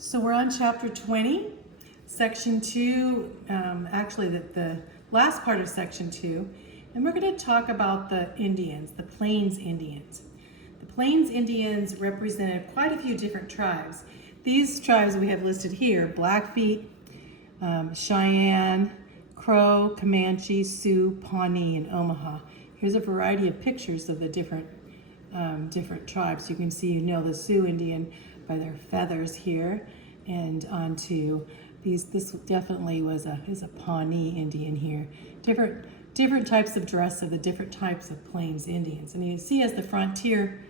So we're on chapter 20, section 2, actually the last part of section 2, and we're going to talk about the Indians, the Plains Indians. The Plains Indians represented quite a few different tribes. These tribes we have listed here: Blackfeet, Cheyenne, Crow, Comanche, Sioux, Pawnee, and Omaha. Here's a variety of pictures of the different tribes. You can see, the Sioux Indian by their feathers here, and onto these. This definitely is a Pawnee Indian here. Different types of dress of the different types of Plains Indians. And you see, as the frontier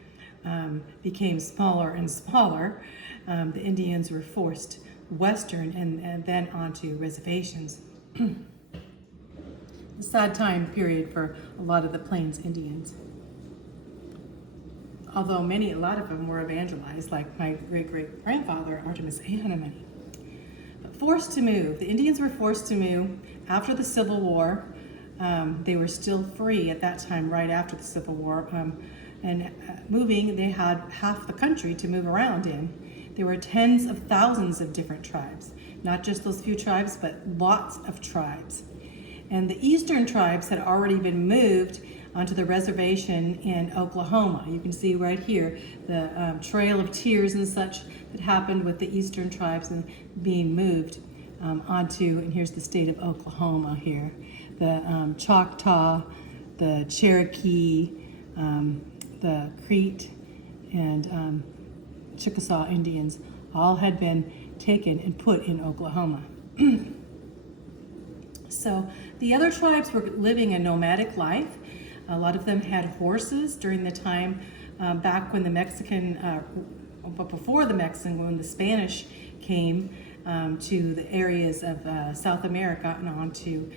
became smaller and smaller, the Indians were forced western and then onto reservations. A sad time period for a lot of the Plains Indians. Although a lot of them were evangelized, like my great-great-grandfather, Artemus Hanneman. But forced to move. The Indians were forced to move after the Civil War. They were still free at that time, right after the Civil War. Moving, they had half the country to move around in. There were tens of thousands of different tribes. Not just those few tribes, but lots of tribes. And the eastern tribes had already been moved onto the reservation in Oklahoma. You can see right here the Trail of Tears and such that happened with the eastern tribes and being moved onto, and here's the state of Oklahoma here. The Choctaw, the Cherokee, the Creek, and Chickasaw Indians all had been taken and put in Oklahoma. So the other tribes were living a nomadic life. A lot of them had horses during the time back when but before the Mexican, when the Spanish came to the areas of South America and on to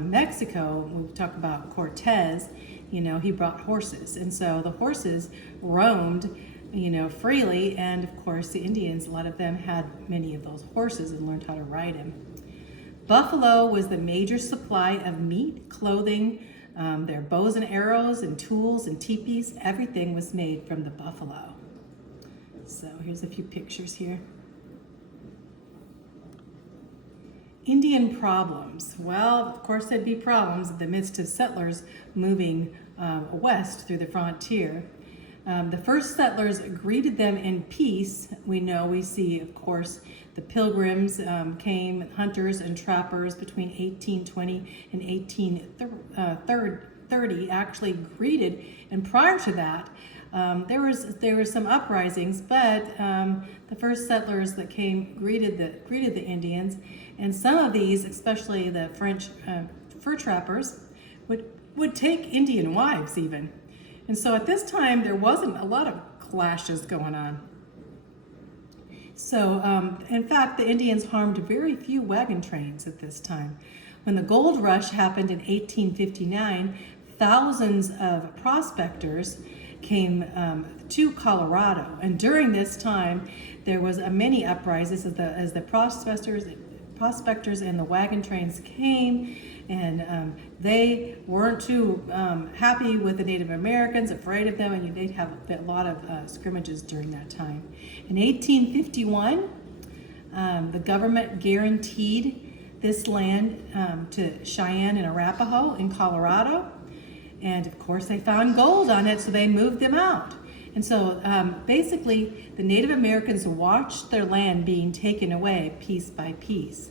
Mexico. We talk about Cortez. He brought horses, and so the horses roamed, freely. And of course, the Indians, a lot of them had many of those horses and learned how to ride them. Buffalo was the major supply of meat, clothing, their bows and arrows and tools and teepees. Everything was made from the buffalo. So here's a few pictures here. Indian problems. Well, of course there'd be problems in the midst of settlers moving west through the frontier. The first settlers greeted them in peace. We see, of course, the Pilgrims came, hunters and trappers between 1820 and 1830 actually greeted, and prior to that, there were some uprisings, but the first settlers that came greeted the Indians, and some of these, especially the French fur trappers, would take Indian wives even. And so at this time, there wasn't a lot of clashes going on. So, in fact, the Indians harmed very few wagon trains at this time. When the gold rush happened in 1859, thousands of prospectors came to Colorado. And during this time, there was many uprisings as the prospectors and the wagon trains came, and they weren't too happy with the Native Americans, afraid of them, and they'd have a lot of scrimmages during that time. In 1851, the government guaranteed this land to Cheyenne and Arapaho in Colorado, and of course they found gold on it, so they moved them out. And so basically the Native Americans watched their land being taken away piece by piece.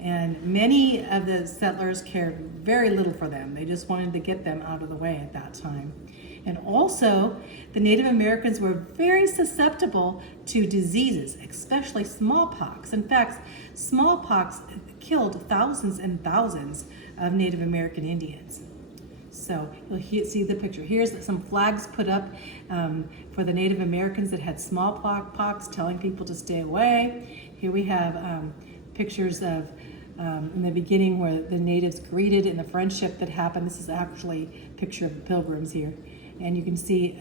And many of the settlers cared very little for them. They just wanted to get them out of the way at that time. And also, the Native Americans were very susceptible to diseases, especially smallpox. In fact, smallpox killed thousands and thousands of Native American Indians. So you'll see the picture. Here's some flags put up for the Native Americans that had smallpox, telling people to stay away. Here we have pictures of in the beginning where the natives greeted and the friendship that happened. This is actually a picture of the Pilgrims here. And you can see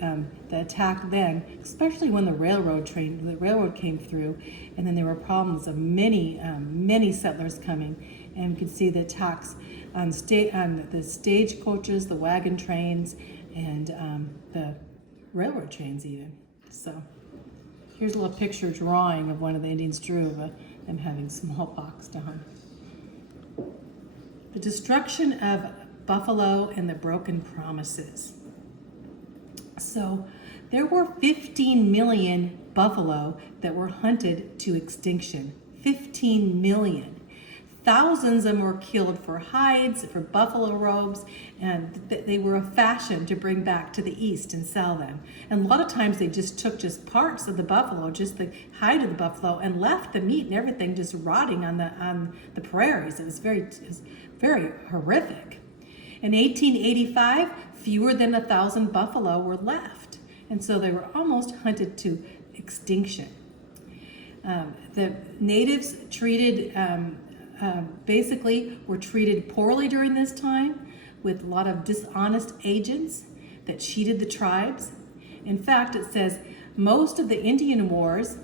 the attack then, especially when the railroad came through, and then there were problems of many settlers coming. And you can see the attacks on the stagecoaches, the wagon trains, and the railroad trains even. So Here's a little picture drawing of one of the Indians drew of them having smallpox down. The destruction of buffalo and the broken promises. So there were 15 million buffalo that were hunted to extinction. 15 million. Thousands of them were killed for hides, for buffalo robes, and they were a fashion to bring back to the East and sell them. And a lot of times they just took just parts of the buffalo, just the hide of the buffalo, and left the meat and everything just rotting on the prairies. It was very horrific. In 1885, fewer than 1,000 buffalo were left, and so they were almost hunted to extinction. The natives basically were treated poorly during this time, with a lot of dishonest agents that cheated the tribes. In fact, it says most of the Indian wars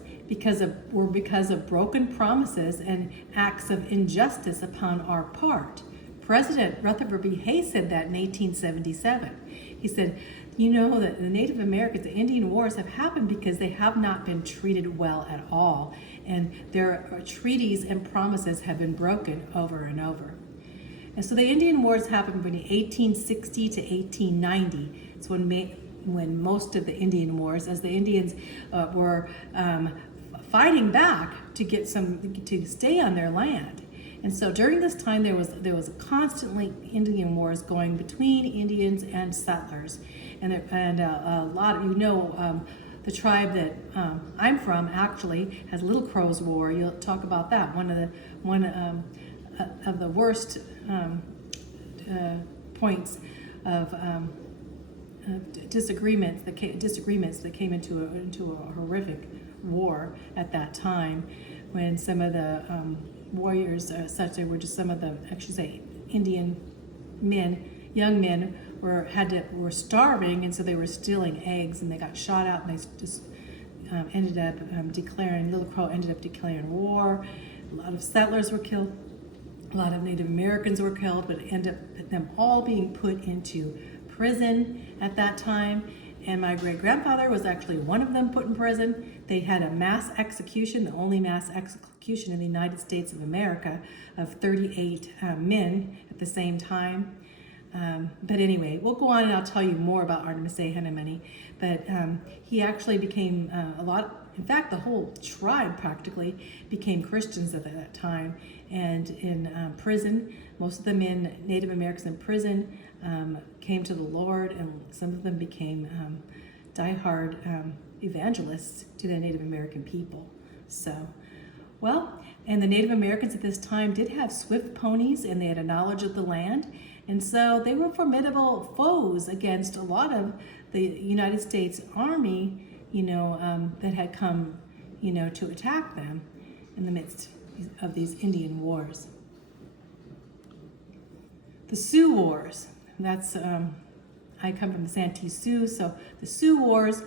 were because of broken promises and acts of injustice upon our part. President Rutherford B. Hayes said that in 1877. He said, you know that the Native Americans, the Indian wars have happened because they have not been treated well at all. And their treaties and promises have been broken over and over. And so the Indian wars happened from 1860 to 1890. It's when most of the Indian wars, as the Indians were fighting back to stay on their land. And so during this time, there was constantly Indian wars going between Indians and settlers, and a lot of the tribe that I'm from actually has Little Crow's War. You'll talk about that. One of the worst points of disagreements that came into a horrific war at that time, when some of the warriors, they were just some of the, Indian men, young men, were starving, and so they were stealing eggs, and they got shot out, and they just ended up Little Crow ended up declaring war. A lot of settlers were killed, a lot of Native Americans were killed, but it ended up with them all being put into prison at that time. And my great-grandfather was actually one of them put in prison. They had a mass execution, the only mass execution in the United States of America, of 38 men at the same time. But anyway, we'll go on and I'll tell you more about Artemis A. Hennemany. But he actually became in fact, the whole tribe practically became Christians at that time. And in prison, most of the men, Native Americans in prison, came to the Lord, and some of them became diehard evangelists to the Native American people. So, and the Native Americans at this time did have swift ponies, and they had a knowledge of the land, and so they were formidable foes against a lot of the United States Army, that had come, to attack them in the midst of these Indian wars. The Sioux Wars. That's I come from the Santee Sioux, so the Sioux Wars.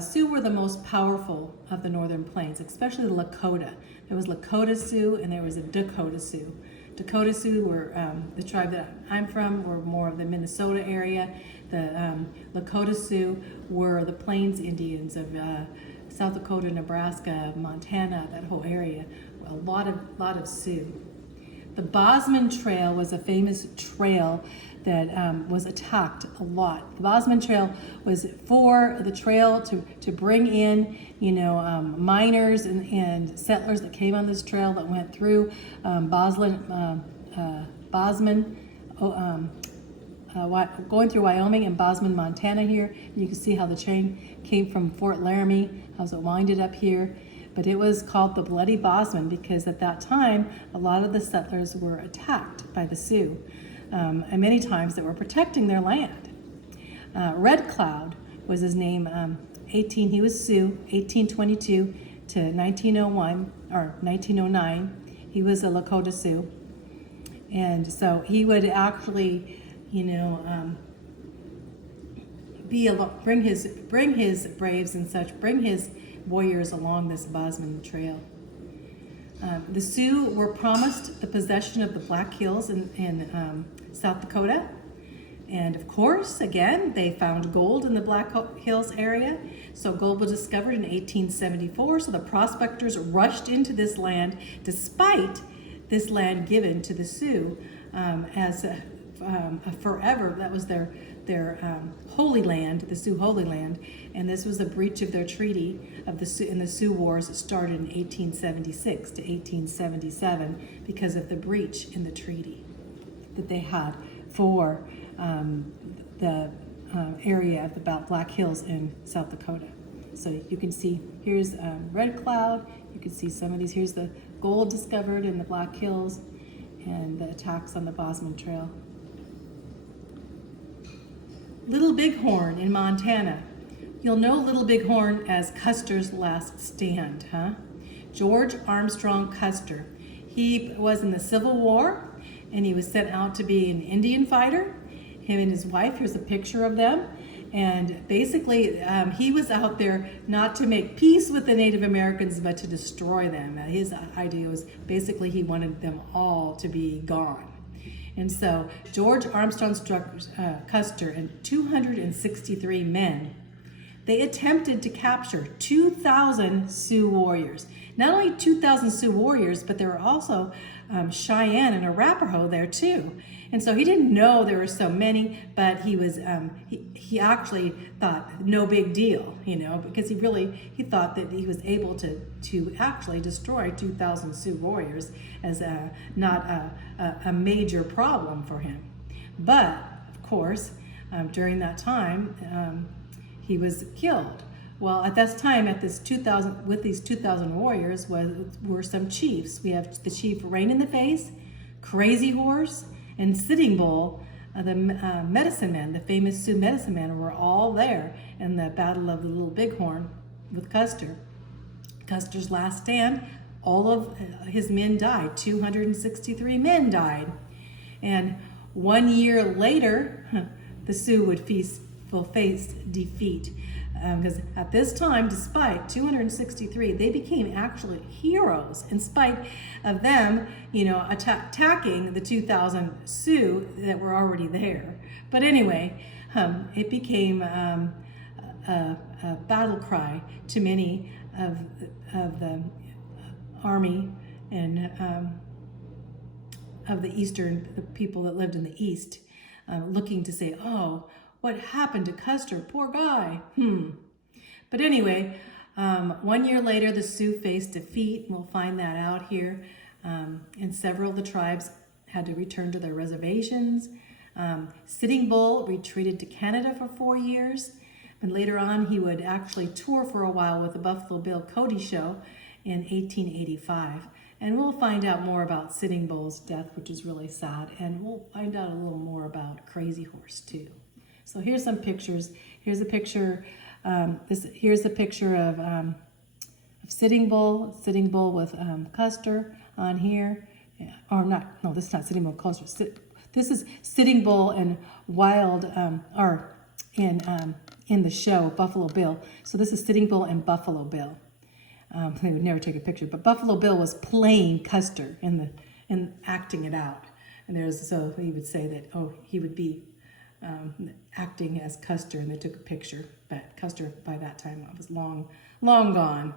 Sioux were the most powerful of the Northern Plains, especially the Lakota. There was Lakota Sioux and there was a Dakota Sioux. Dakota Sioux were the tribe that I'm from, were more of the Minnesota area. The Lakota Sioux were the Plains Indians of South Dakota, Nebraska, Montana, that whole area. A lot of Sioux. The Bosman Trail was a famous trail that was attacked a lot. The Bosman Trail was for the trail to bring in, miners and settlers that came on this trail that went through Bosman, going through Wyoming and Bosman, Montana here. And you can see how the train came from Fort Laramie, how it winded up here. But it was called the Bloody Bosman because at that time, a lot of the settlers were attacked by the Sioux. And many times they were protecting their land. Red Cloud was his name. He was Sioux, 1822 to 1901 or 1909. He was a Lakota Sioux, and so he would actually, bring his braves and such, bring his warriors along this Bosman Trail. The Sioux were promised the possession of the Black Hills in South Dakota. And of course, again, they found gold in the Black Hills area. So gold was discovered in 1874. So the prospectors rushed into this land despite this land given to the Sioux as a forever. That was their holy land, the Sioux Holy Land. And this was a breach of their treaty of the Sioux Wars started in 1876 to 1877 because of the breach in the treaty that they had for the area of the Black Hills in South Dakota. So you can see here's Red Cloud. You can see some of these. Here's the gold discovered in the Black Hills and the attacks on the Bosman Trail. Little Bighorn in Montana. You'll know Little Bighorn as Custer's last stand, huh? George Armstrong Custer. He was in the Civil War and he was sent out to be an Indian fighter. Him and his wife, here's a picture of them. And basically, he was out there not to make peace with the Native Americans, but to destroy them. His idea was basically he wanted them all to be gone. And so George Armstrong Custer and 263 men, they attempted to capture 2,000 Sioux warriors. Not only 2,000 Sioux warriors, but there were also Cheyenne and Arapaho there too. And so he didn't know there were so many, but he was he actually thought no big deal, because he thought that he was able to actually destroy 2,000 Sioux warriors as not a major problem for him. But of course, during that time, he was killed. Well, at this time, with these 2,000 warriors were some chiefs. We have the chief Rain in the Face, Crazy Horse, and Sitting Bull, the medicine man, the famous Sioux medicine man, were all there in the Battle of the Little Bighorn with Custer. Custer's last stand, all of his men died. 263 men died. And 1 year later, the Sioux would face defeat. Because at this time, despite 263, they became actually heroes in spite of them, attacking the 2,000 Sioux that were already there. But anyway, it became a battle cry to many of the army and of the people that lived in the East, looking to say, oh, what happened to Custer? Poor guy. But anyway, 1 year later, the Sioux faced defeat. We'll find that out here. And several of the tribes had to return to their reservations. Sitting Bull retreated to Canada for 4 years. And later on, he would actually tour for a while with the Buffalo Bill Cody Show in 1885. And we'll find out more about Sitting Bull's death, which is really sad. And we'll find out a little more about Crazy Horse, too. So here's some pictures. Here's a picture. Here's a picture of Sitting Bull with Custer on here, or not? No, this is not Sitting Bull. Custer. This is Sitting Bull and Wild, in the show Buffalo Bill. So this is Sitting Bull and Buffalo Bill. They would never take a picture, but Buffalo Bill was playing Custer in acting it out. And so he would say that he would be acting as Custer, and they took a picture, but Custer by that time was long gone.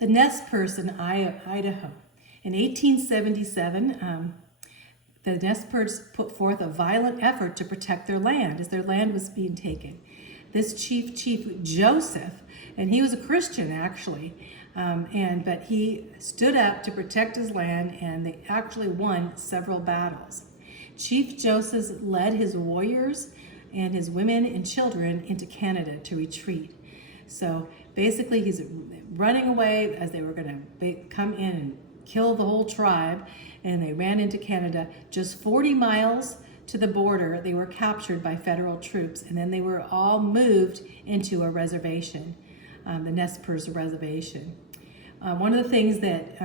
The Nez Perce in Idaho. In 1877, the Nez Perce put forth a violent effort to protect their land as their land was being taken. This Chief Joseph, and he was a Christian actually, but he stood up to protect his land, and they actually won several battles. Chief Joseph led his warriors and his women and children into Canada to retreat. So basically he's running away as they were going to come in and kill the whole tribe, and they ran into Canada. Just 40 miles to the border, they were captured by federal troops, and then they were all moved into a reservation, the Nez Perce Reservation. One of the things that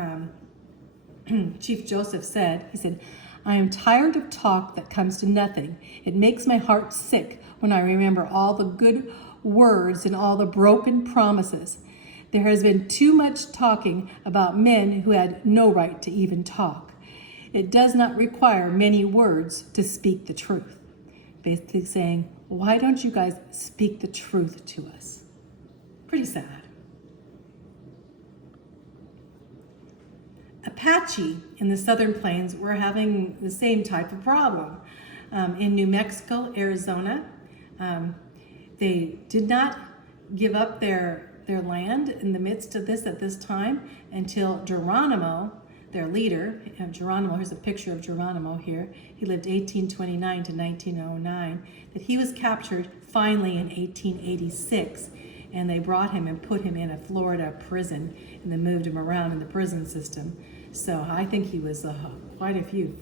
Chief Joseph said, he said, "I am tired of talk that comes to nothing. It makes my heart sick when I remember all the good words and all the broken promises. There has been too much talking about men who had no right to even talk. It does not require many words to speak the truth. Basically saying, why don't you guys speak the truth to us? Pretty sad. Apache in the Southern Plains were having the same type of problem. In New Mexico, Arizona, they did not give up their land in the midst of this at this time until Geronimo, their leader, Geronimo, here's a picture of Geronimo here, he lived 1829 to 1909, that he was captured finally in 1886, and they brought him and put him in a Florida prison, and then moved him around in the prison system. So I think he was quite a few,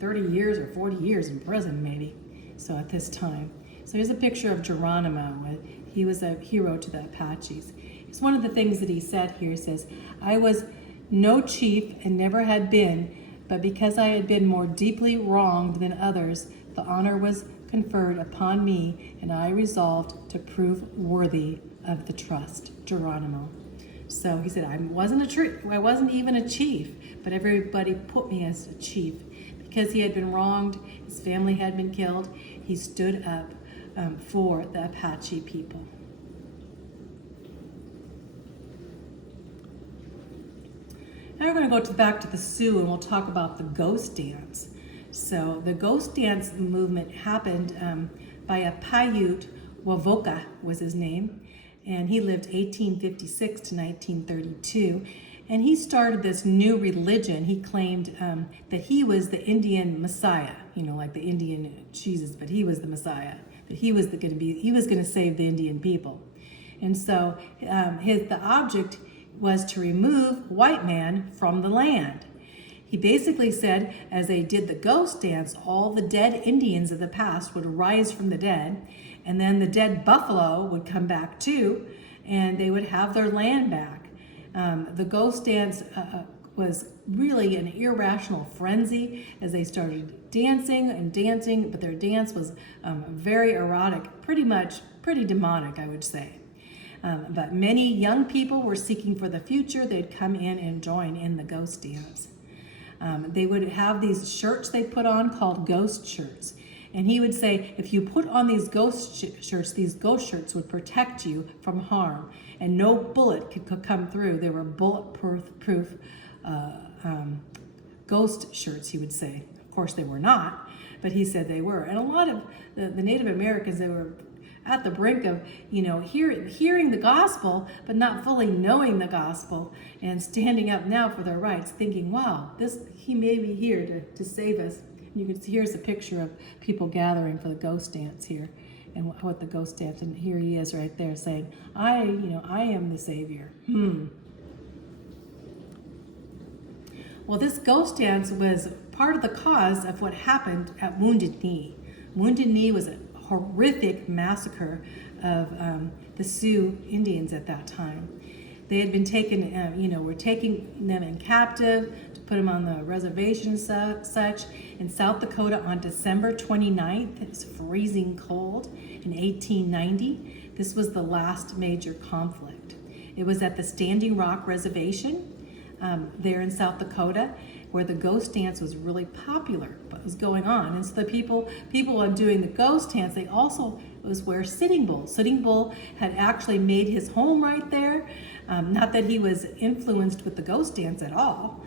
30 years or 40 years in prison maybe, so at this time. So here's a picture of Geronimo. He was a hero to the Apaches. It's one of the things that he said here. He says, I was no chief and never had been, but because I had been more deeply wronged than others, the honor was conferred upon me, and I resolved to prove worthy of the trust. Geronimo. So he said, I wasn't even a chief, but everybody put me as a chief. Because he had been wronged, his family had been killed, he stood up for the Apache people. Now we're going to go back to the Sioux, and we'll talk about the ghost dance. So the ghost dance movement happened by a Paiute, Wavoka was his name, and he lived 1856 to 1932. And he started this new religion. He claimed that he was the Indian Messiah, like the Indian Jesus, but he was the Messiah. That he was going to save the Indian people. And so the object was to remove white man from the land. He basically said, as they did the ghost dance, all the dead Indians of the past would rise from the dead, and then the dead buffalo would come back too, and they would have their land back. The ghost dance was really an irrational frenzy as they started dancing, but their dance was very erotic, pretty demonic, I would say. But many young people were seeking for the future. They'd come in and join in the ghost dance. They would have these shirts they put on called ghost shirts. And he would say, if you put on these ghost shirts would protect you from harm, and no bullet could come through. They were bulletproof ghost shirts, he would say. Of course, they were not, but he said they were. And a lot of the Native Americans, they were at the brink of, hearing the gospel, but not fully knowing the gospel, and standing up now for their rights, thinking, wow, he may be here to save us. You can see, here's a picture of people gathering for the ghost dance here, and what the ghost dance, and here he is right there saying, I am the Savior. Well, this ghost dance was part of the cause of what happened at Wounded Knee. Wounded Knee was a horrific massacre of the Sioux Indians at that time. They had been taken, were taking them in captive to put them on the reservation such. In South Dakota on December 29th, it was freezing cold in 1890. This was the last major conflict. It was at the Standing Rock Reservation there in South Dakota, where the ghost dance was really popular, what was going on. And so the people doing the ghost dance, they also was where Sitting Bull. Sitting Bull had actually made his home right there. Not that he was influenced with the ghost dance at all.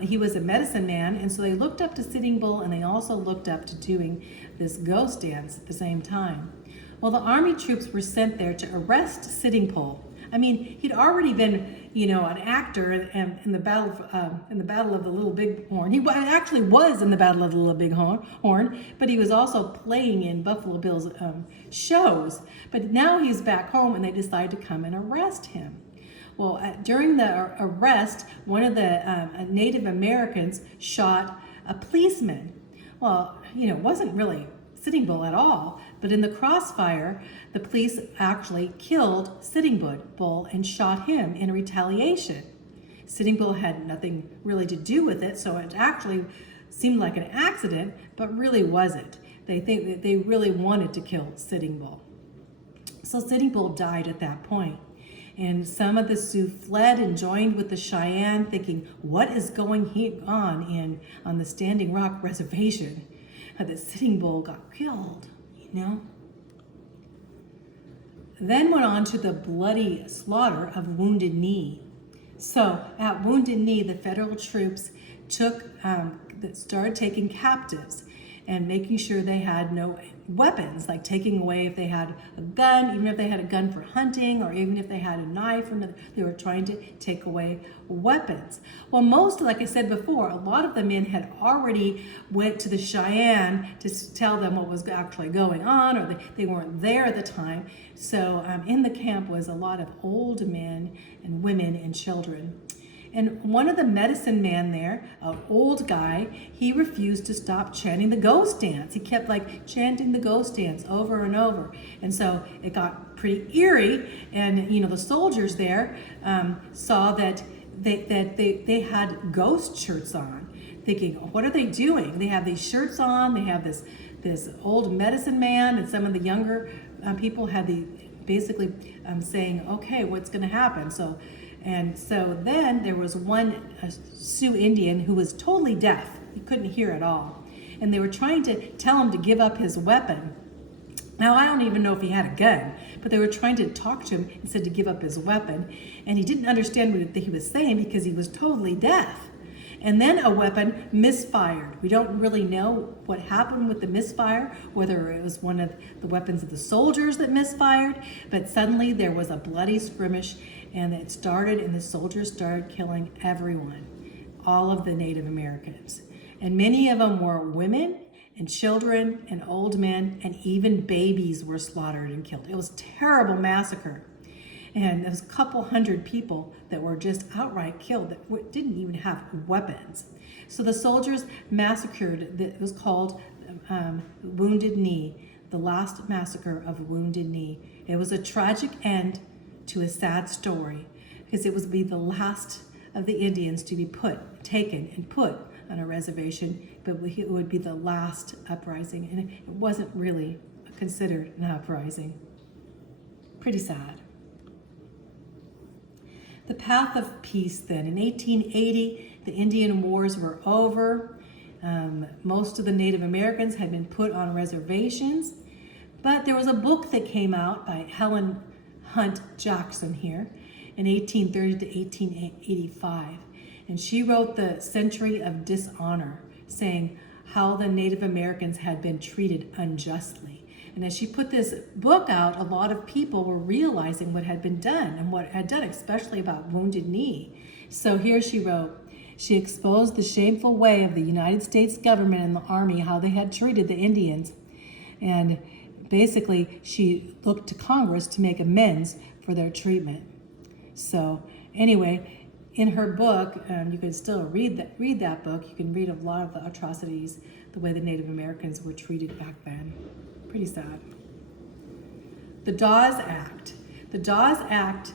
He was a medicine man, and so they looked up to Sitting Bull, and they also looked up to doing this ghost dance at the same time. Well, the Army troops were sent there to arrest Sitting Bull. I mean, he'd already been, an actor in the battle of the Little Big Horn. He actually was in the Battle of the Little Big Horn, but he was also playing in Buffalo Bill's shows. But now he's back home, and they decide to come and arrest him. Well, during the arrest, one of the Native Americans shot a policeman. Well, it wasn't really Sitting Bull at all, but in the crossfire, the police actually killed Sitting Bull and shot him in retaliation. Sitting Bull had nothing really to do with it, so it actually seemed like an accident, but really wasn't. They think that they really wanted to kill Sitting Bull. So Sitting Bull died at that point. And some of the Sioux fled and joined with the Cheyenne, thinking, what is going on on the Standing Rock Reservation? The Sitting Bull got killed, you know? Then went on to the bloody slaughter of Wounded Knee. So at Wounded Knee, the federal troops started taking captives and making sure they had no weapons, like taking away if they had a gun, even if they had a gun for hunting, or even if they had a knife, they were trying to take away weapons. Well, like I said before, a lot of the men had already went to the Cheyenne to tell them what was actually going on, or they weren't there at the time. So in the camp was a lot of old men and women and children. And one of the medicine man there, an old guy, he refused to stop chanting the ghost dance. He kept chanting the ghost dance over and over. And so it got pretty eerie. And, the soldiers there saw that they had ghost shirts on, thinking, what are they doing? They have these shirts on, they have this old medicine man, and some of the younger people had basically saying, okay, what's going to happen? So then there was one Sioux Indian who was totally deaf. He couldn't hear at all. And they were trying to tell him to give up his weapon. Now, I don't even know if he had a gun, but they were trying to talk to him and said to give up his weapon. And he didn't understand what he was saying because he was totally deaf. And then a weapon misfired. We don't really know what happened with the misfire, whether it was one of the weapons of the soldiers that misfired, but suddenly there was a bloody skirmish, and it started, and the soldiers started killing everyone, all of the Native Americans. And many of them were women and children and old men, and even babies were slaughtered and killed. It was a terrible massacre. And there was a couple hundred people that were just outright killed that didn't even have weapons. So the soldiers massacred, it was called Wounded Knee, the last massacre of Wounded Knee. It was a tragic end to a sad story, because it would be the last of the Indians to be taken and put on a reservation, but it would be the last uprising, and it wasn't really considered an uprising. Pretty sad. The path of peace then. In 1880, the Indian Wars were over. Most of the Native Americans had been put on reservations, but there was a book that came out by Helen Hunt Jackson here in 1830 to 1885. And she wrote The Century of Dishonor, saying how the Native Americans had been treated unjustly. And as she put this book out, a lot of people were realizing what had been done and what had done, especially about Wounded Knee. So here she wrote, she exposed the shameful way of the United States government and the Army, how they had treated the Indians. And basically, she looked to Congress to make amends for their treatment. So anyway, in her book, you can still read that book. You can read a lot of the atrocities, the way the Native Americans were treated back then. Pretty sad. The Dawes Act. The Dawes Act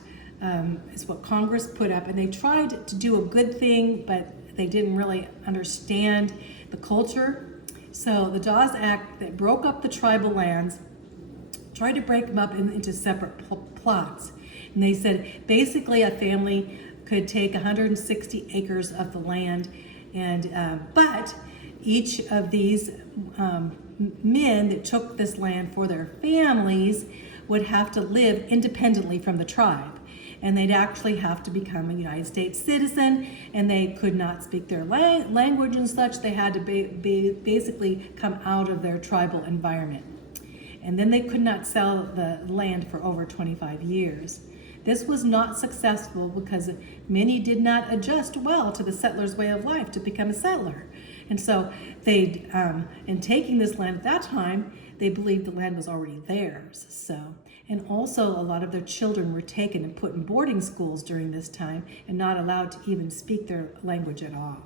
is what Congress put up, and they tried to do a good thing, but they didn't really understand the culture. So the Dawes Act that broke up the tribal lands, tried to break them up into separate plots. And they said basically a family could take 160 acres of the land, and but each of these men that took this land for their families would have to live independently from the tribe. And they'd actually have to become a United States citizen, and they could not speak their language and such. They had to basically come out of their tribal environment. And then they could not sell the land for over 25 years. This was not successful because many did not adjust well to the settler's way of life to become a settler. And so they, in taking this land at that time, they believed the land was already theirs. So, and also a lot of their children were taken and put in boarding schools during this time and not allowed to even speak their language at all.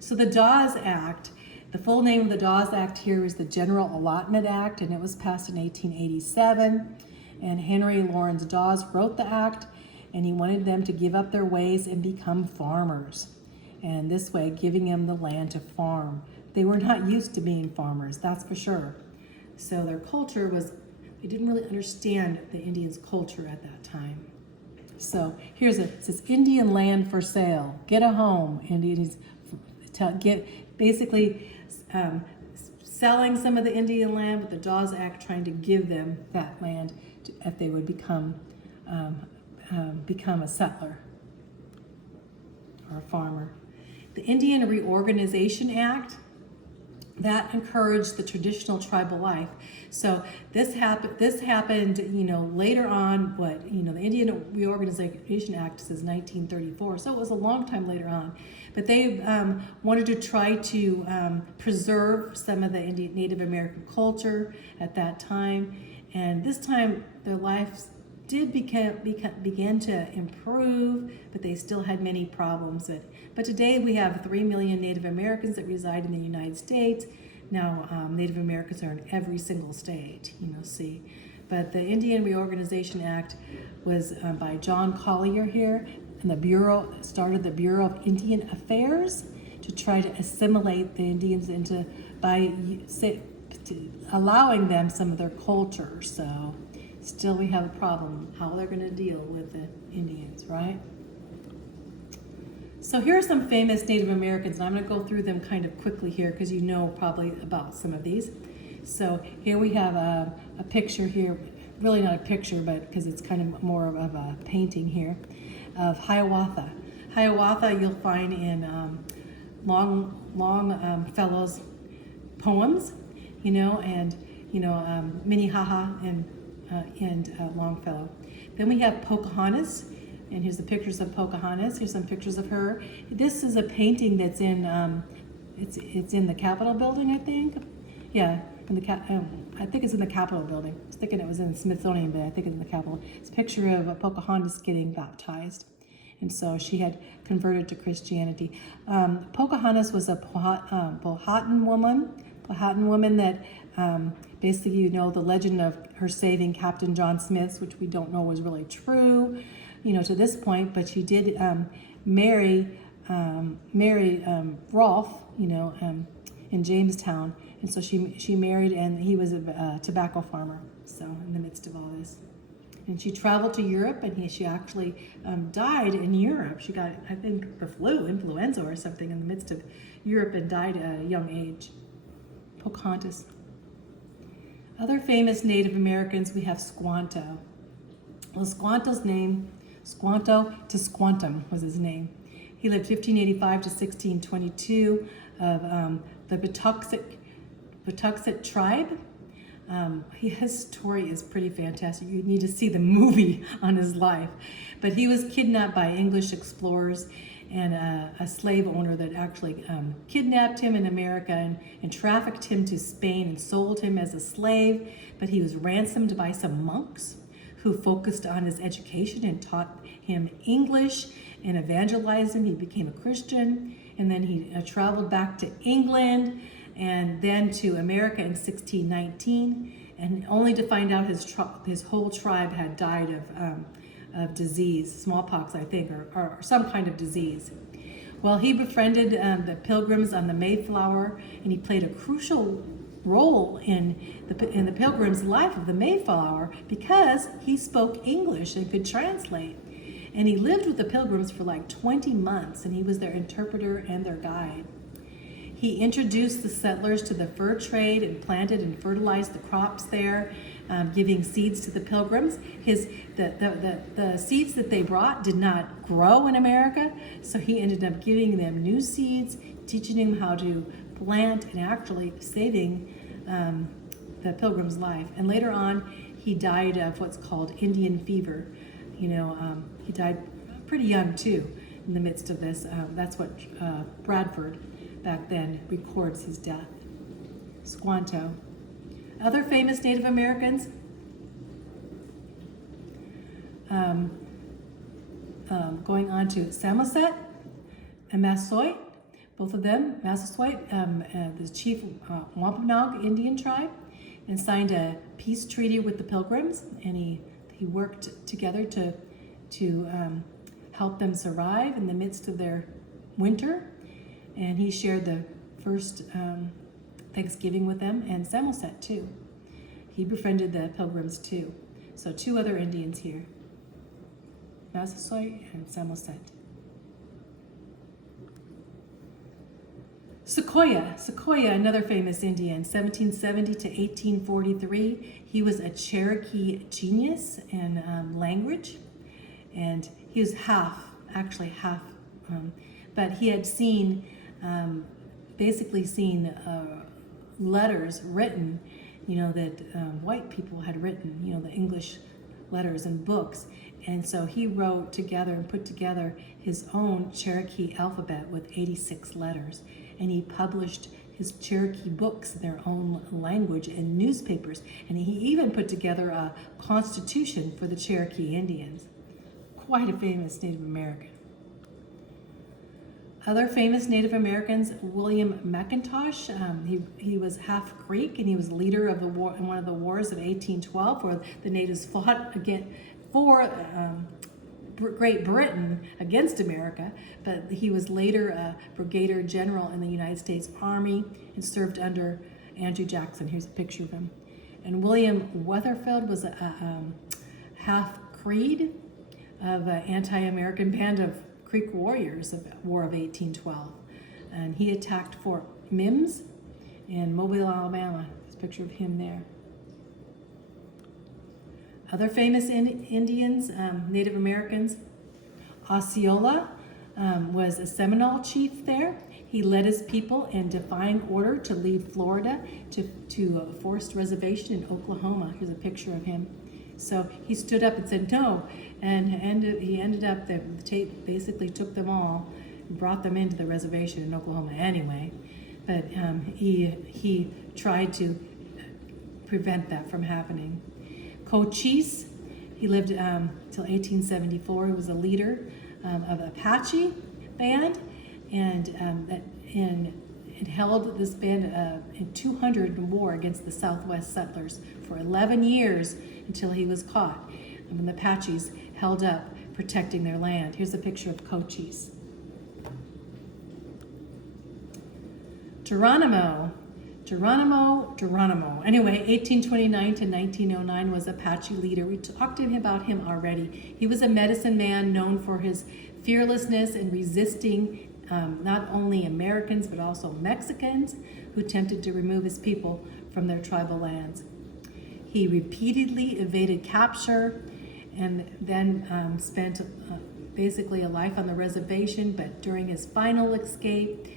So the Dawes Act, the full name of the Dawes Act here is the General Allotment Act, and it was passed in 1887. And Henry Lawrence Dawes wrote the act, and he wanted them to give up their ways and become farmers. And this way, giving them the land to farm. They were not used to being farmers, that's for sure. So their culture was, they didn't really understand the Indians' culture at that time. So here's it says Indian land for sale. Get a home. Indians basically selling some of the Indian land with the Dawes Act, trying to give them that land if they would become a settler or a farmer. The Indian Reorganization Act, that encouraged the traditional tribal life. So this happened, later on. The Indian Reorganization Act says 1934, so it was a long time later on. But they wanted to try to preserve some of the Native American culture at that time, and this time their lives did began to improve, but they still had many problems. But today we have 3 million Native Americans that reside in the United States. Now Native Americans are in every single state, see. But the Indian Reorganization Act was by John Collier here, and the Bureau started the Bureau of Indian Affairs to try to assimilate the Indians allowing them some of their culture. So still we have a problem, how they're going to deal with the Indians, right? So here are some famous Native Americans, and I'm going to go through them kind of quickly here because you know probably about some of these. So here we have a picture here, really not a picture, but because it's kind of more of a painting here, of Hiawatha. Hiawatha you'll find in Longfellow's poems, and Minnehaha and Longfellow. Then we have Pocahontas, and here's the pictures of Pocahontas. Here's some pictures of her. This is a painting that's in it's in the Capitol building, I think. Yeah, I think it's in the Capitol building. I was thinking it was in the Smithsonian, but I think it's in the Capitol. It's a picture of Pocahontas getting baptized, and so she had converted to Christianity. Pocahontas was a Powhatan woman that basically, the legend of her saving Captain John Smith, which we don't know was really true, to this point, but she did marry Rolfe, in Jamestown, and so she married, and he was a tobacco farmer. So in the midst of all this, and she traveled to Europe, and she actually died in Europe. She got, I think, the influenza or something in the midst of Europe, and died at a young age. Pocahontas. Other famous Native Americans, we have Squanto. Well, Squanto Tisquantum was his name. He lived 1585 to 1622 of the Patuxet tribe. His story is pretty fantastic. You need to see the movie on his life. But he was kidnapped by English explorers and a slave owner that actually kidnapped him in America and trafficked him to Spain and sold him as a slave. But he was ransomed by some monks who focused on his education and taught him English and evangelized him. He became a Christian, and then he traveled back to England and then to America in 1619, and only to find out his whole tribe had died of disease, smallpox, I think, or some kind of disease. Well, he befriended the Pilgrims on the Mayflower, and he played a crucial role in the Pilgrims' life of the Mayflower because he spoke English and could translate. And he lived with the Pilgrims for like 20 months, and he was their interpreter and their guide. He introduced the settlers to the fur trade and planted and fertilized the crops there, giving seeds to the Pilgrims. The seeds that they brought did not grow in America, so he ended up giving them new seeds, teaching them how to plant, and actually saving the Pilgrim's life. And later on, he died of what's called Indian fever. He died pretty young too in the midst of this. That's what Bradford back then records his death. Squanto. Other famous Native Americans, going on to Samoset and Massasoit, both of them, Massasoit, the chief Wampanoag Indian tribe, and signed a peace treaty with the Pilgrims, and he worked together to help them survive in the midst of their winter, and he shared the first Thanksgiving with them, and Samoset too. He befriended the Pilgrims too. So 2 other Indians here. Massasoit, and Samoset. Sequoyah, another famous Indian, 1770 to 1843. He was a Cherokee genius in language, and he was half, but he had basically seen letters written, that white people had written, the English letters and books. And so he wrote together and put together his own Cherokee alphabet with 86 letters. And he published his Cherokee books in their own language in newspapers. And he even put together a constitution for the Cherokee Indians. Quite a famous Native American. Other famous Native Americans, William McIntosh, he was half Creek, and he was leader of the war in one of the wars of 1812, where the natives fought for Great Britain against America, but he was later a brigadier general in the United States Army and served under Andrew Jackson. Here's a picture of him. And William Weatherford was a half Creed of an anti-American band of Creek warriors of War of 1812. And he attacked Fort Mims in Mobile, Alabama. There's a picture of him there. Other famous Indians, Native Americans, Osceola was a Seminole chief there. He led his people in defying order to leave Florida to a forced reservation in Oklahoma. Here's a picture of him. So he stood up and said no, and he ended up, the tape basically took them all and brought them into the reservation in Oklahoma anyway. But he tried to prevent that from happening. Cochise, he lived till 1874. He was a leader of Apache band, and it held this band in 200 war against the Southwest settlers for 11 years until he was caught. And the Apaches held up protecting their land. Here's a picture of Cochise. Geronimo. Anyway, 1829 to 1909 was Apache leader. We talked to him about him already. He was a medicine man known for his fearlessness in resisting not only Americans but also Mexicans who attempted to remove his people from their tribal lands. He repeatedly evaded capture and then spent basically a life on the reservation, but during his final escape,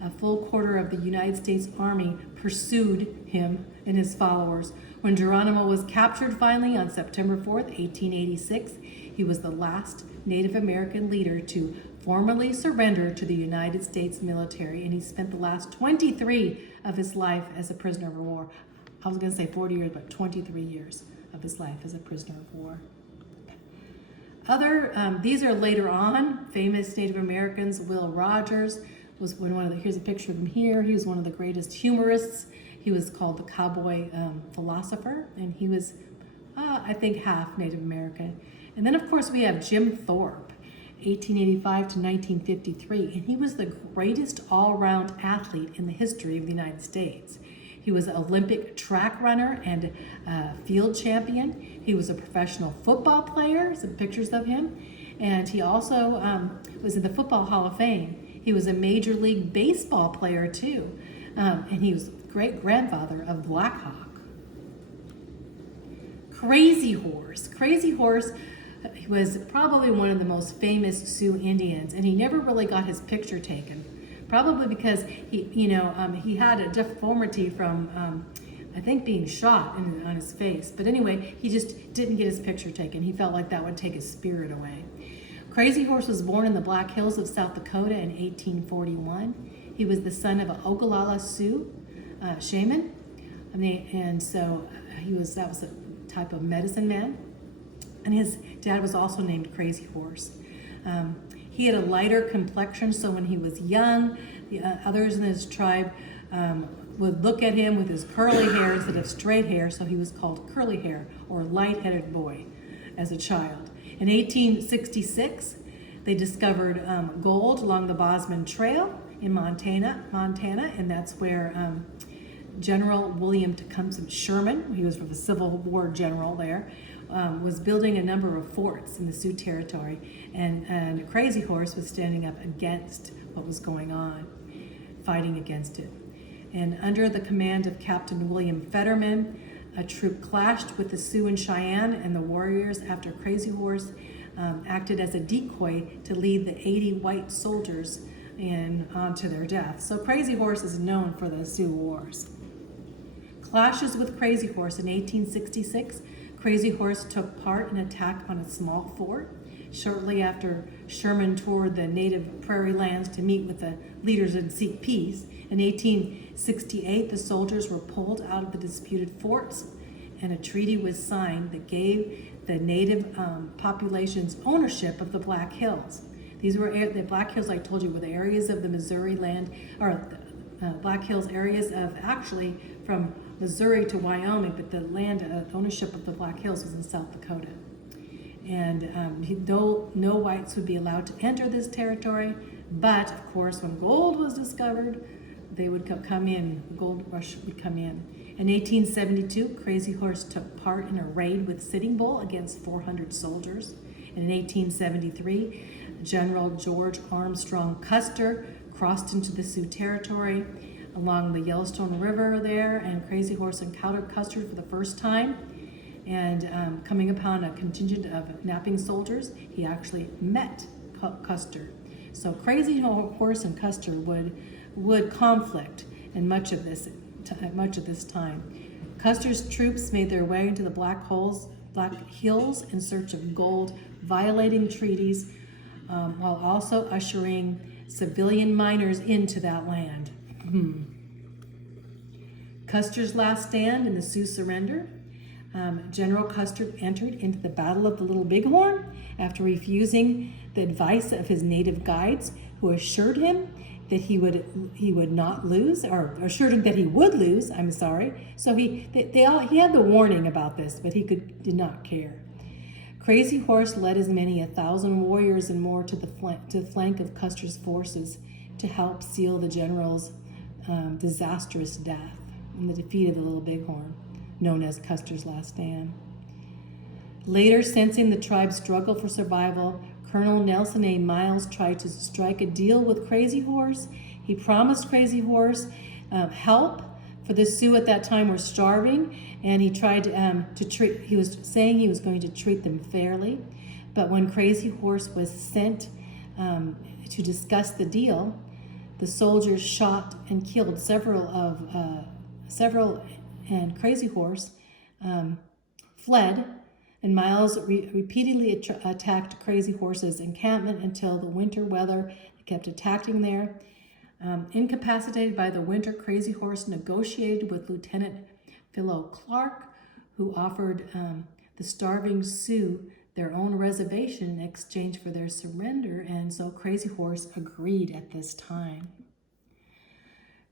a full quarter of the United States Army pursued him and his followers. When Geronimo was captured finally on September 4th, 1886, he was the last Native American leader to formally surrender to the United States military, and he spent the last 23 of his life as a prisoner of war. I was going to say 40 years, but 23 years of his life as a prisoner of war. These are later on famous Native Americans. Will Rogers was here's a picture of him here. He was one of the greatest humorists. He was called the cowboy philosopher, and he was, I think, half Native American. And then, of course, we have Jim Thorpe, 1885 to 1953, and he was the greatest all-around athlete in the history of the United States. He was an Olympic track runner and field champion. He was a professional football player, some pictures of him, and he also was in the Football Hall of Fame. He was a Major League Baseball player too, and he was great-grandfather of Black Hawk. Crazy Horse was probably one of the most famous Sioux Indians, and he never really got his picture taken. Probably because he had a deformity from, I think, being shot on his face. But anyway, he just didn't get his picture taken. He felt like that would take his spirit away. Crazy Horse was born in the Black Hills of South Dakota in 1841. He was the son of an Ogallala Sioux shaman, and so that was a type of medicine man. And his dad was also named Crazy Horse. He had a lighter complexion, so when he was young, the others in his tribe would look at him with his curly hair instead of straight hair, so he was called Curly Hair or Light-Headed Boy as a child. In 1866, they discovered gold along the Bosman Trail in Montana, and that's where General William Tecumseh Sherman, he was from the Civil War general there, was building a number of forts in the Sioux Territory, and Crazy Horse was standing up against what was going on, fighting against it. And under the command of Captain William Fetterman, a troop clashed with the Sioux and Cheyenne and the warriors after Crazy Horse acted as a decoy to lead the 80 white soldiers on to their death. So Crazy Horse is known for the Sioux Wars. Clashes with Crazy Horse in 1866. Crazy Horse took part in an attack on a small fort. Shortly after Sherman toured the native prairie lands to meet with the leaders and seek peace, in 1868 the soldiers were pulled out of the disputed forts and a treaty was signed that gave the native populations ownership of the Black Hills. These were the Black Hills, I told you, were the areas of the Missouri land, or Black Hills areas of actually from Missouri to Wyoming, but the land ownership of the Black Hills was in South Dakota. And no whites would be allowed to enter this territory, but of course when gold was discovered, they would come in, the gold rush would come in. In 1872, Crazy Horse took part in a raid with Sitting Bull against 400 soldiers. And in 1873, General George Armstrong Custer crossed into the Sioux Territory along the Yellowstone River there, and Crazy Horse encountered Custer for the first time. And coming upon a contingent of napping soldiers, he actually met Custer. So Crazy Horse and Custer would conflict in much of this time. Custer's troops made their way into the Black Hills in search of gold, violating treaties, while also ushering civilian miners into that land. Custer's last stand in the Sioux surrender. General Custer entered into the Battle of the Little Bighorn after refusing the advice of his native guides, who assured him that he would not lose, or assured him that he would lose. I'm sorry. So he had the warning about this, but he did not care. Crazy Horse led as many 1,000 warriors and more to the flank of Custer's forces to help seal the general's disastrous death and the defeat of the Little Bighorn, known as Custer's Last Stand. Later, sensing the tribe's struggle for survival, Colonel Nelson A. Miles tried to strike a deal with Crazy Horse. He promised Crazy Horse help, for the Sioux at that time were starving, and he tried he was saying he was going to treat them fairly. But when Crazy Horse was sent to discuss the deal, the soldiers shot and killed several, and Crazy Horse fled, and Miles repeatedly attacked Crazy Horse's encampment until the winter weather. He kept attacking there. Incapacitated by the winter, Crazy Horse negotiated with Lieutenant Philo Clark, who offered the starving Sioux their own reservation in exchange for their surrender, and so Crazy Horse agreed at this time.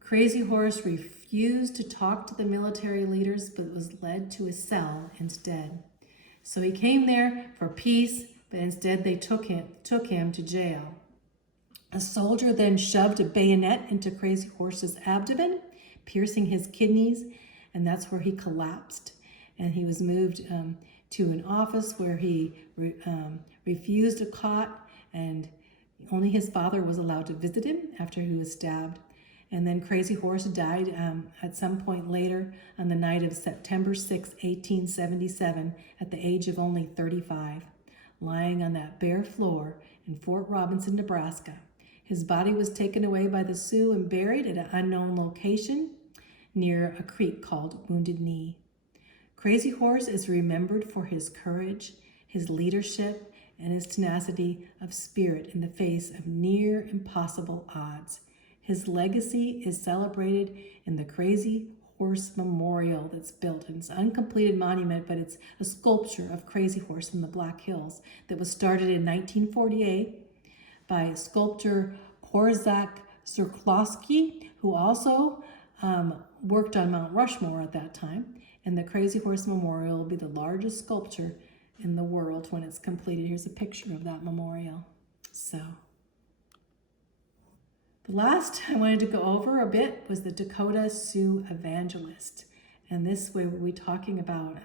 Crazy Horse refused to talk to the military leaders, but was led to a cell instead. So he came there for peace, but instead they took him to jail. A soldier then shoved a bayonet into Crazy Horse's abdomen, piercing his kidneys, and that's where he collapsed. And he was moved to an office where he refused a cot, and only his father was allowed to visit him after he was stabbed. And then Crazy Horse died at some point later on the night of September 6, 1877, at the age of only 35, lying on that bare floor in Fort Robinson, Nebraska. His body was taken away by the Sioux and buried at an unknown location near a creek called Wounded Knee. Crazy Horse is remembered for his courage, his leadership, and his tenacity of spirit in the face of near impossible odds. His legacy is celebrated in the Crazy Horse Memorial that's built. It's an uncompleted monument, but it's a sculpture of Crazy Horse in the Black Hills that was started in 1948 by sculptor Korczak Zerklowski, who also worked on Mount Rushmore at that time. And the Crazy Horse Memorial will be the largest sculpture in the world when it's completed. Here's a picture of that memorial. So the last I wanted to go over a bit was the Dakota Sioux Evangelist. And this way we'll be talking about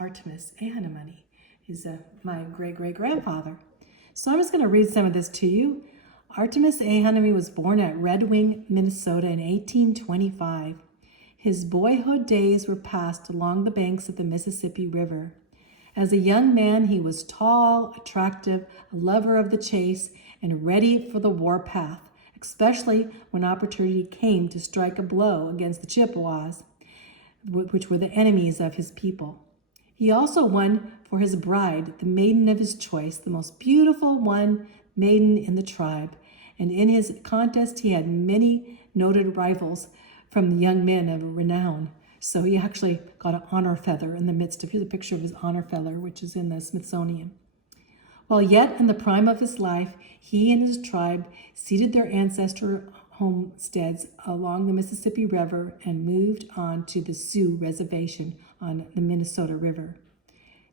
Artemis Ahanamani. He's my great-great-grandfather. So I'm just going to read some of this to you. Artemis Ahanamani was born at Red Wing, Minnesota in 1825. His boyhood days were passed along the banks of the Mississippi River. As a young man, he was tall, attractive, a lover of the chase, and ready for the warpath, especially when opportunity came to strike a blow against the Chippewas, which were the enemies of his people. He also won for his bride the maiden of his choice, the most beautiful maiden in the tribe. And in his contest, he had many noted rivals from the young men of renown. So he actually got an honor feather in the midst of, here's a picture of his honor feather, which is in the Smithsonian. While yet in the prime of his life, he and his tribe ceded their ancestral homesteads along the Mississippi River and moved on to the Sioux Reservation on the Minnesota River.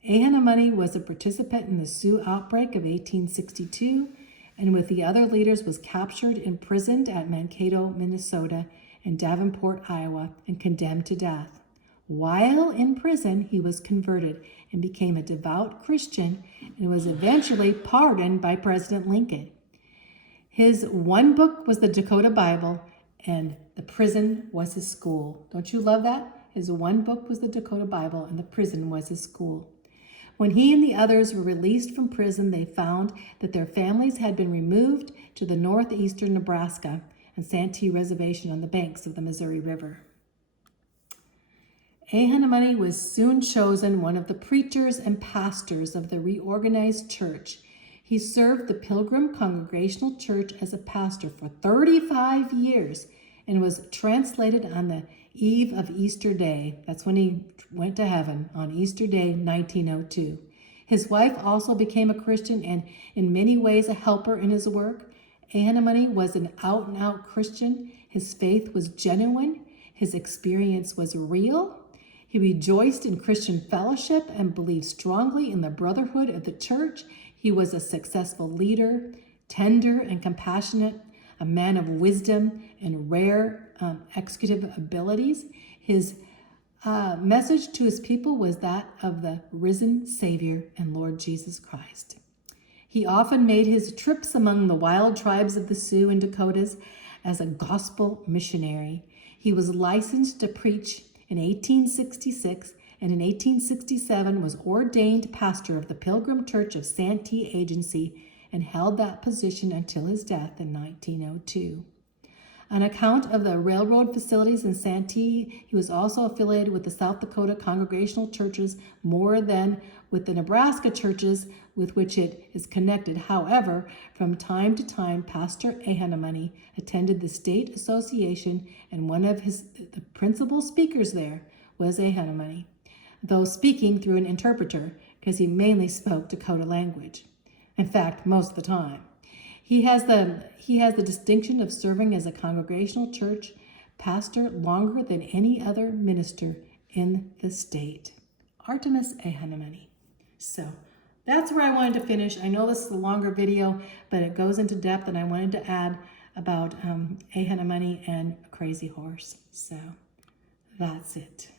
Ahanamani was a participant in the Sioux outbreak of 1862, and with the other leaders was captured, imprisoned at Mankato, Minnesota, and Davenport, Iowa, and condemned to death. While in prison, he was converted and became a devout Christian and was eventually pardoned by President Lincoln. His one book was the Dakota Bible, and the prison was his school. Don't you love that? His one book was the Dakota Bible, and the prison was his school. When he and the others were released from prison, they found that their families had been removed to the northeastern Nebraska and Santee Reservation on the banks of the Missouri River. Ahanamani was soon chosen one of the preachers and pastors of the reorganized church. He served the Pilgrim Congregational Church as a pastor for 35 years and was translated on the eve of Easter Day. That's when he went to heaven, on Easter Day, 1902. His wife also became a Christian and in many ways a helper in his work. Ahanamani was an out-and-out Christian. His faith was genuine. His experience was real. He rejoiced in Christian fellowship and believed strongly in the brotherhood of the church. He was a successful leader, tender and compassionate, a man of wisdom and rare executive abilities. His message to his people was that of the risen Savior and Lord Jesus Christ. He often made his trips among the wild tribes of the Sioux and Dakotas as a gospel missionary. He was licensed to preach in 1866 and in 1867 was ordained pastor of the Pilgrim Church of Santee Agency and held that position until his death in 1902. On account of the railroad facilities in Santee, he was also affiliated with the South Dakota Congregational Churches more than with the Nebraska churches with which it is connected. However, from time to time, Pastor Ahanamani attended the state association, and one of the principal speakers there was Ahanamani, though speaking through an interpreter because he mainly spoke Dakota language. In fact, most of the time. He has the distinction of serving as a congregational church pastor longer than any other minister in the state. Artemis Ahanamani. So that's where I wanted to finish. I know this is a longer video, but it goes into depth, and I wanted to add about Ahanamani and a crazy horse. So that's it.